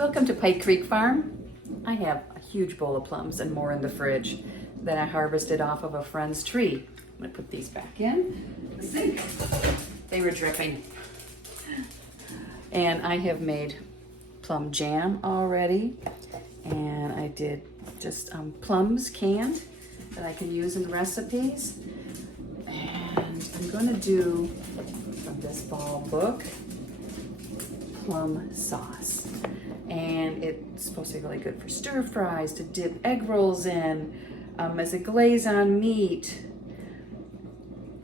Welcome to Pike Creek Farm. I have a huge bowl of plums and more in the fridge that I harvested off of a friend's tree. I'm gonna put these back in the sink. They were dripping. And I have made plum jam already. And I did just plums canned that I can use in recipes. And I'm gonna do from this fall book, plum sauce. And it's supposed to be really good for stir fries, to dip egg rolls in, as a glaze on meat,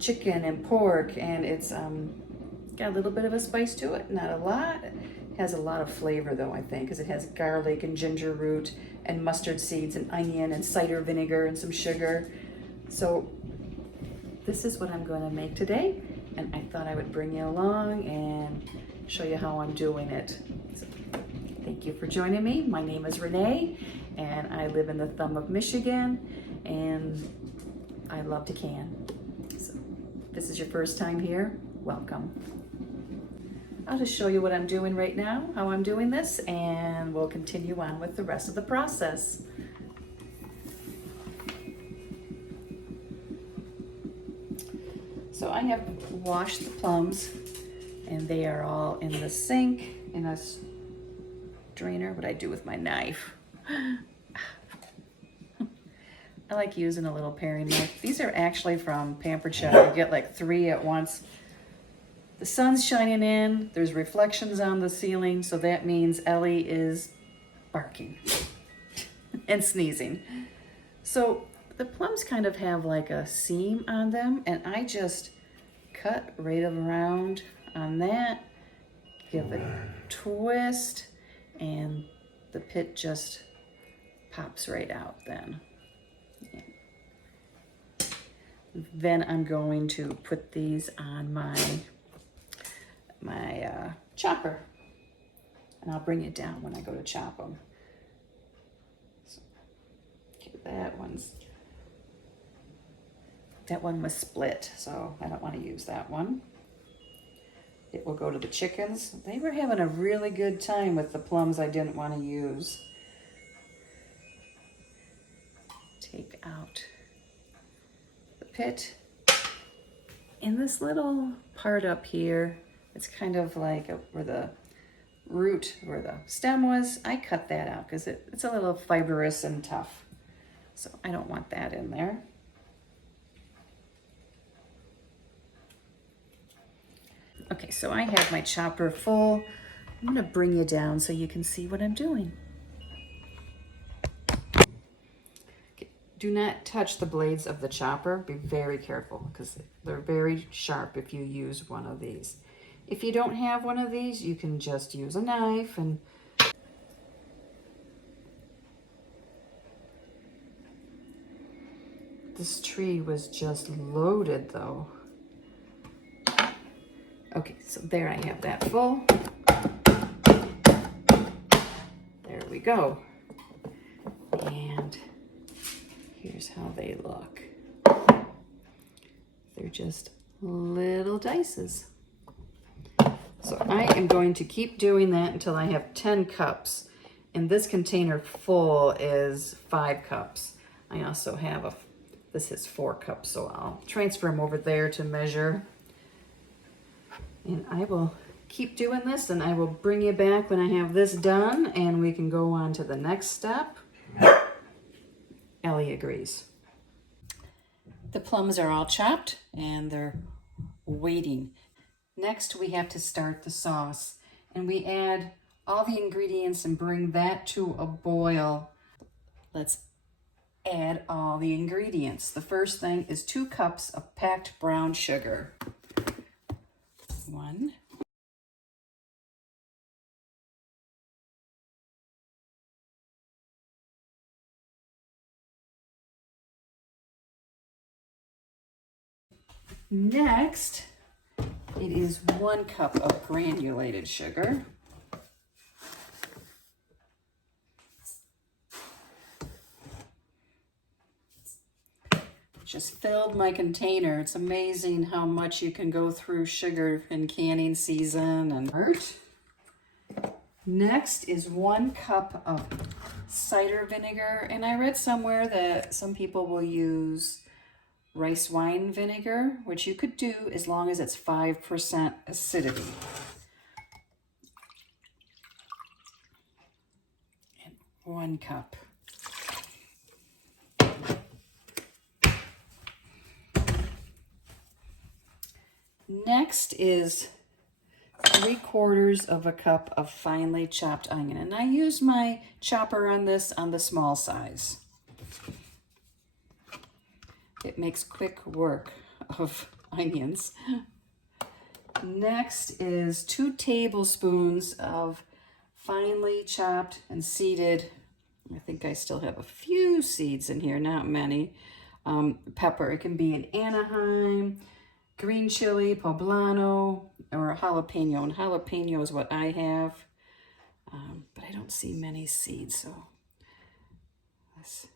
chicken and pork, and it's got a little bit of a spice to it, not a lot. It has a lot of flavor though, I think, because it has garlic and ginger root and mustard seeds and onion and cider vinegar and some sugar. So this is what I'm going to make today, and I thought I would bring you along and show you how I'm doing it. So, thank you for joining me. My name is Renee, and I live in the thumb of Michigan, and I love to can. So if this is your first time here, welcome. I'll just show you what I'm doing right now, how I'm doing this, and we'll continue on with the rest of the process. So I have washed the plums, and they are all in the sink in a drainer. What I do with my knife. I like using a little paring knife. These are actually from Pampered Chef. You get like 3 at once. The sun's shining in, there's reflections on the ceiling, so that means Ellie is barking and sneezing. So the plums kind of have like a seam on them, and I just cut right around on that, give it a twist, and the pit just pops right out then. Yeah. Then I'm going to put these on my chopper, and I'll bring it down when I go to chop them. So, okay, that one was split, so I don't want to use that one. It will go to the chickens. They were having a really good time with the plums I didn't want to use. Take out the pit. In this little part up here, it's kind of like where the root, where the stem was, I cut that out because it's a little fibrous and tough. So I don't want that in there. Okay, so I have my chopper full. I'm gonna bring you down so you can see what I'm doing. Okay, do not touch the blades of the chopper. Be very careful because they're very sharp if you use one of these. If you don't have one of these, you can just use a knife and this tree was just loaded though. Okay, so there I have that full. There we go. And here's how they look. They're just little dices. So I am going to keep doing that until I have 10 cups. And this container full is 5 cups. I also have this is 4 cups, so I'll transfer them over there to measure. And I will keep doing this, and I will bring you back when I have this done, and we can go on to the next step. Ellie agrees. The plums are all chopped, and they're waiting. Next, we have to start the sauce, and we add all the ingredients and bring that to a boil. Let's add all the ingredients. The first thing is 2 cups of packed brown sugar. 1. Next, it is 1 cup of granulated sugar. Just filled my container. It's amazing how much you can go through sugar in canning season. And Next is 1 cup of cider vinegar, and I read somewhere that some people will use rice wine vinegar, which you could do as long as it's 5% acidity. And 1 cup. Next is 3/4 of a cup of finely chopped onion. And I use my chopper on this on the small size. It makes quick work of onions. Next is 2 tablespoons of finely chopped and seeded, I think I still have a few seeds in here, not many, pepper. It can be an Anaheim, green chili, poblano, or a jalapeno. And jalapeno is what I have, but I don't see many seeds, so let's...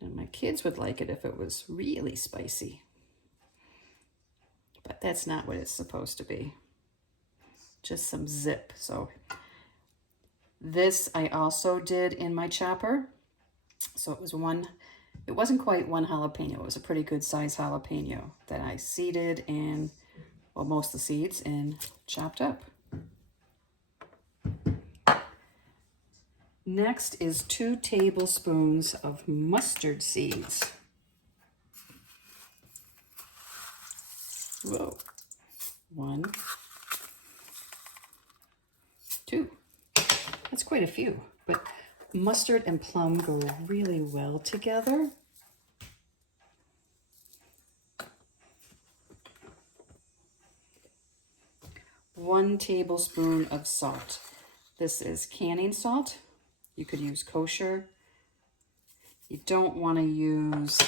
And my kids would like it if it was really spicy, but that's not what it's supposed to be. Just some zip. So this I also did in my chopper. So it was it wasn't quite 1 jalapeno. It was a pretty good size jalapeno that I seeded and, well, most of the seeds and chopped up. Next is 2 tablespoons of mustard seeds. Whoa. 1, 2. That's quite a few, but mustard and plum go really well together. One tablespoon of salt. This is canning salt. You could use kosher. You don't want to use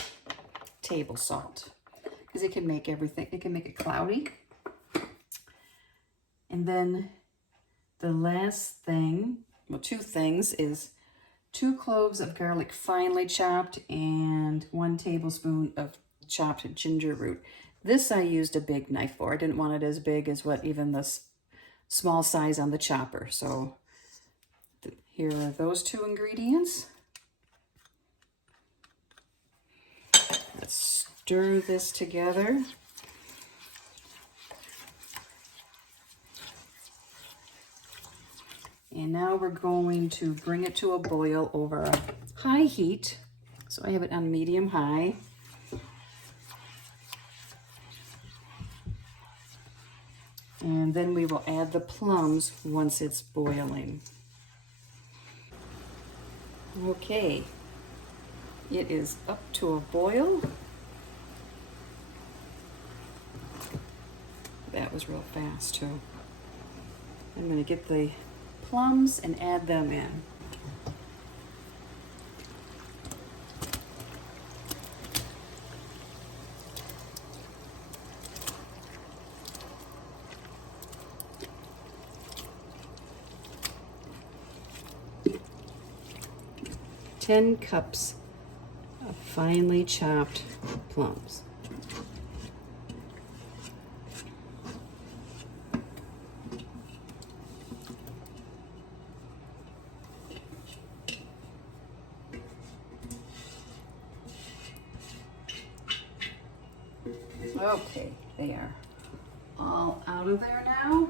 table salt because it can make everything, it can make it cloudy. And then the last thing, well, 2 things, is 2 cloves of garlic finely chopped and 1 tablespoon of chopped ginger root. This I used a big knife for. I didn't want it as big as what even the small size on the chopper. So here are those 2 ingredients. Let's stir this together. And now we're going to bring it to a boil over a high heat. So I have it on medium-high. And then we will add the plums once it's boiling. Okay, it is up to a boil. That was real fast too. I'm going to get the plums and add them in. Ten cups of finely chopped plums. Okay, they are all out of there now.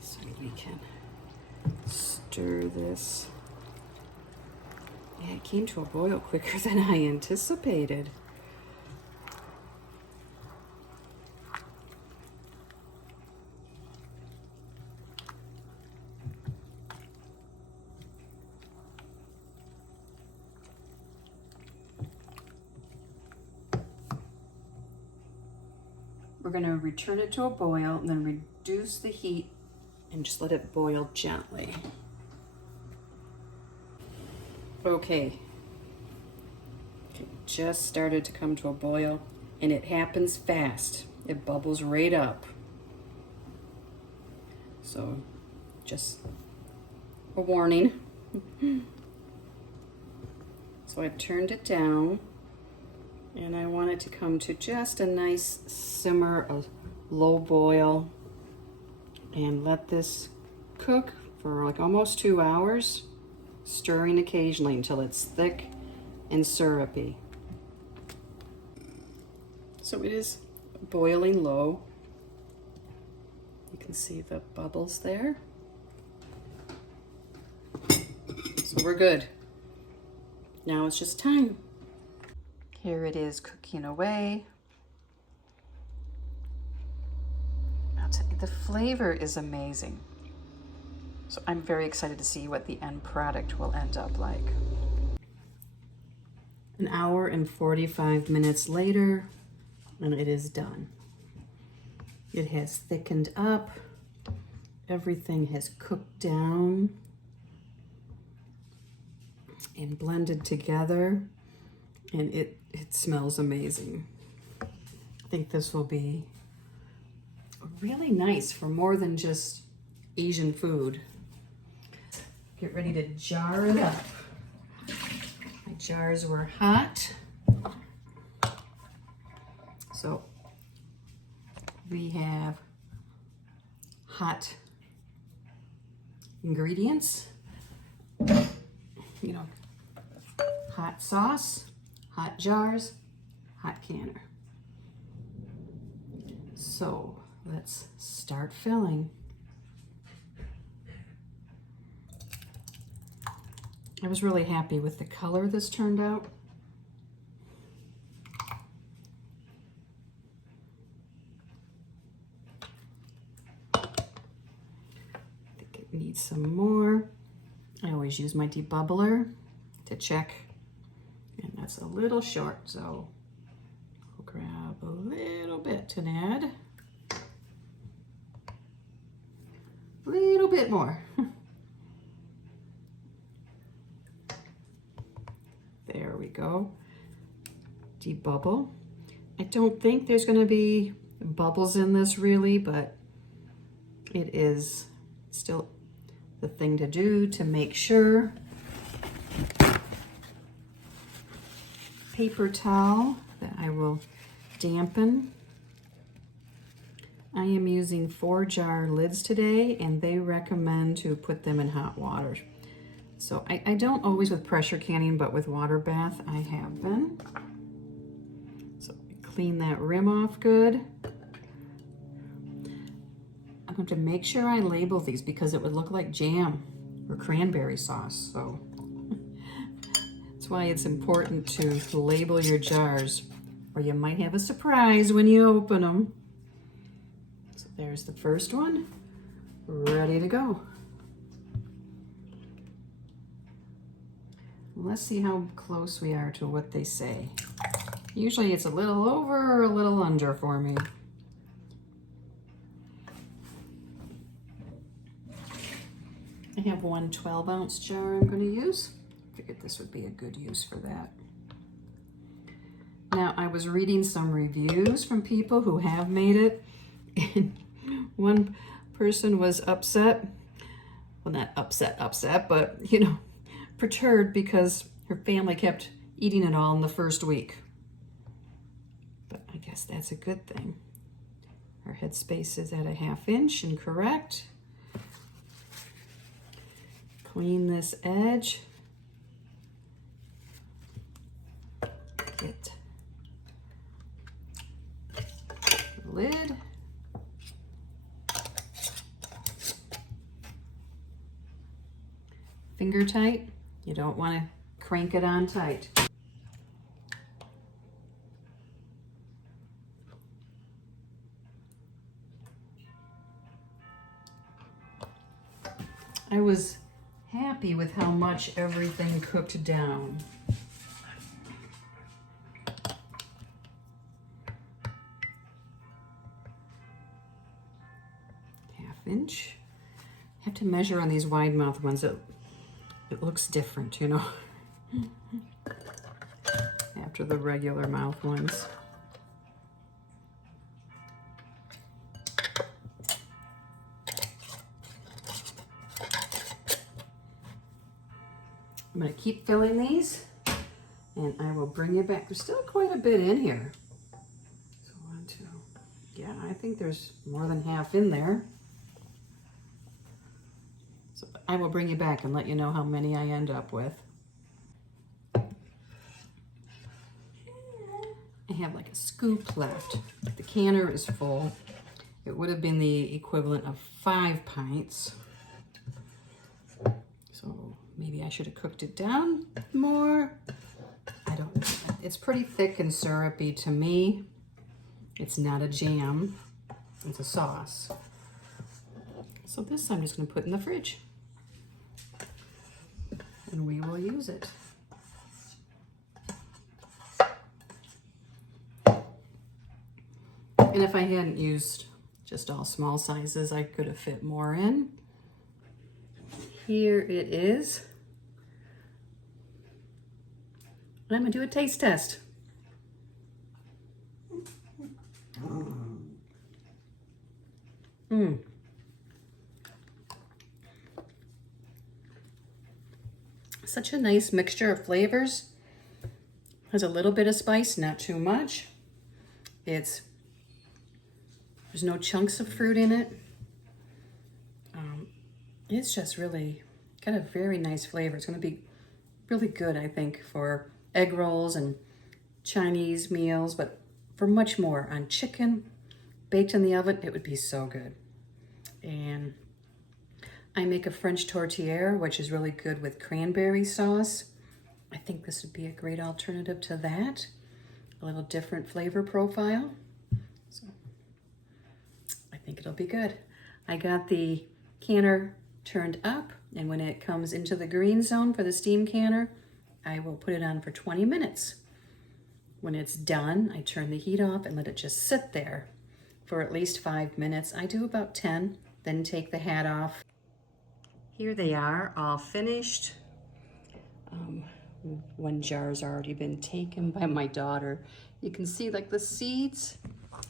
So we can stir this. Yeah, it came to a boil quicker than I anticipated. We're going to return it to a boil and then reduce the heat and just let it boil gently. Okay, it just started to come to a boil and it happens fast. It bubbles right up. So just a warning. So I've turned it down And I want it to come to just a nice simmer, a low boil, and let this cook for like almost 2 hours, stirring occasionally until it's thick and syrupy. So it is boiling low. You can see the bubbles there. So we're good. Now it's just time. Here it is cooking away. I'll tell you, the flavor is amazing. So I'm very excited to see what the end product will end up like. An hour and 45 minutes later, and it is done. It has thickened up. Everything has cooked down and blended together, and it smells amazing. I think this will be really nice for more than just Asian food. Get ready to jar it up. My jars were hot. So we have hot ingredients, you know, hot sauce, hot jars, hot canner. So let's start filling. I was really happy with the color this turned out. I think it needs some more. I always use my debubbler to check, and that's a little short, so we'll grab a little bit and add a little bit more. There we go. Debubble. I don't think there's going to be bubbles in this really, but it is still the thing to do to make sure. Paper towel that I will dampen. I am using 4-jar lids today, and they recommend to put them in hot water. So I don't always with pressure canning, but with water bath I have been. So clean that rim off good. I'm going to make sure I label these because it would look like jam or cranberry sauce. So that's why it's important to label your jars, or you might have a surprise when you open them. So there's the first one, ready to go. Let's see how close we are to what they say. Usually it's a little over or a little under for me. I have one 12-ounce jar I'm going to use. Figured this would be a good use for that. Now, I was reading some reviews from people who have made it, and one person was upset. Well, not upset, but, you know, perturbed because her family kept eating it all in the first week. But I guess that's a good thing. Our headspace is at a 1/2 inch and correct. Clean this edge. Get the lid. Finger tight. You don't want to crank it on tight. I was happy with how much everything cooked down. Inch. I have to measure on these wide mouth ones. It looks different, you know, after the regular mouth ones. I'm going to keep filling these and I will bring you back. There's still quite a bit in here. So 1, 2, yeah, I think there's more than half in there. So I will bring you back and let you know how many I end up with. I have like a scoop left. The canner is full. It would have been the equivalent of 5 pints. So maybe I should have cooked it down more. I don't know. It's pretty thick and syrupy to me. It's not a jam, it's a sauce. So this I'm just gonna put in the fridge. And we will use it. And if I hadn't used just all small sizes, I could have fit more in. Here it is. And I'm gonna do a taste test. Such a nice mixture of flavors. Has a little bit of spice, not too much. There's no chunks of fruit in it. It's just really got a very nice flavor. It's gonna be really good, I think, for egg rolls and Chinese meals, but for much more on chicken, baked in the oven, it would be so good. And I make a French tortillere, which is really good with cranberry sauce. I think this would be a great alternative to that. A little different flavor profile. So I think it'll be good. I got the canner turned up, and when it comes into the green zone for the steam canner, I will put it on for 20 minutes. When it's done, I turn the heat off and let it just sit there for at least 5 minutes. I do about 10, then take the hat off. Here they are, all finished. One jar's already been taken by my daughter. You can see like the seeds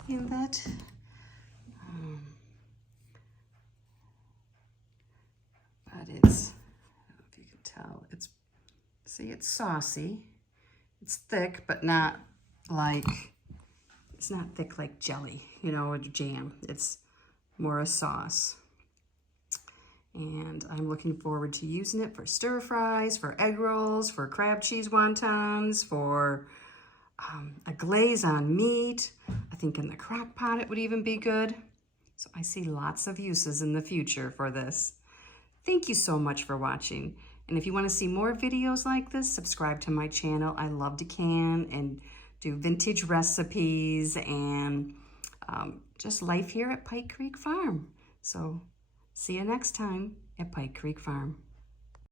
in that. But it's, I don't know if you can tell, it's saucy. It's thick, but not like, it's not thick like jelly, you know, or jam. It's more a sauce. And I'm looking forward to using it for stir fries, for egg rolls, for crab cheese wontons, for a glaze on meat. I think in the crock pot it would even be good. So I see lots of uses in the future for this. Thank you so much for watching. And if you want to see more videos like this, subscribe to my channel. I love to can and do vintage recipes and just life here at Pike Creek Farm. So see you next time at Pike Creek Farm.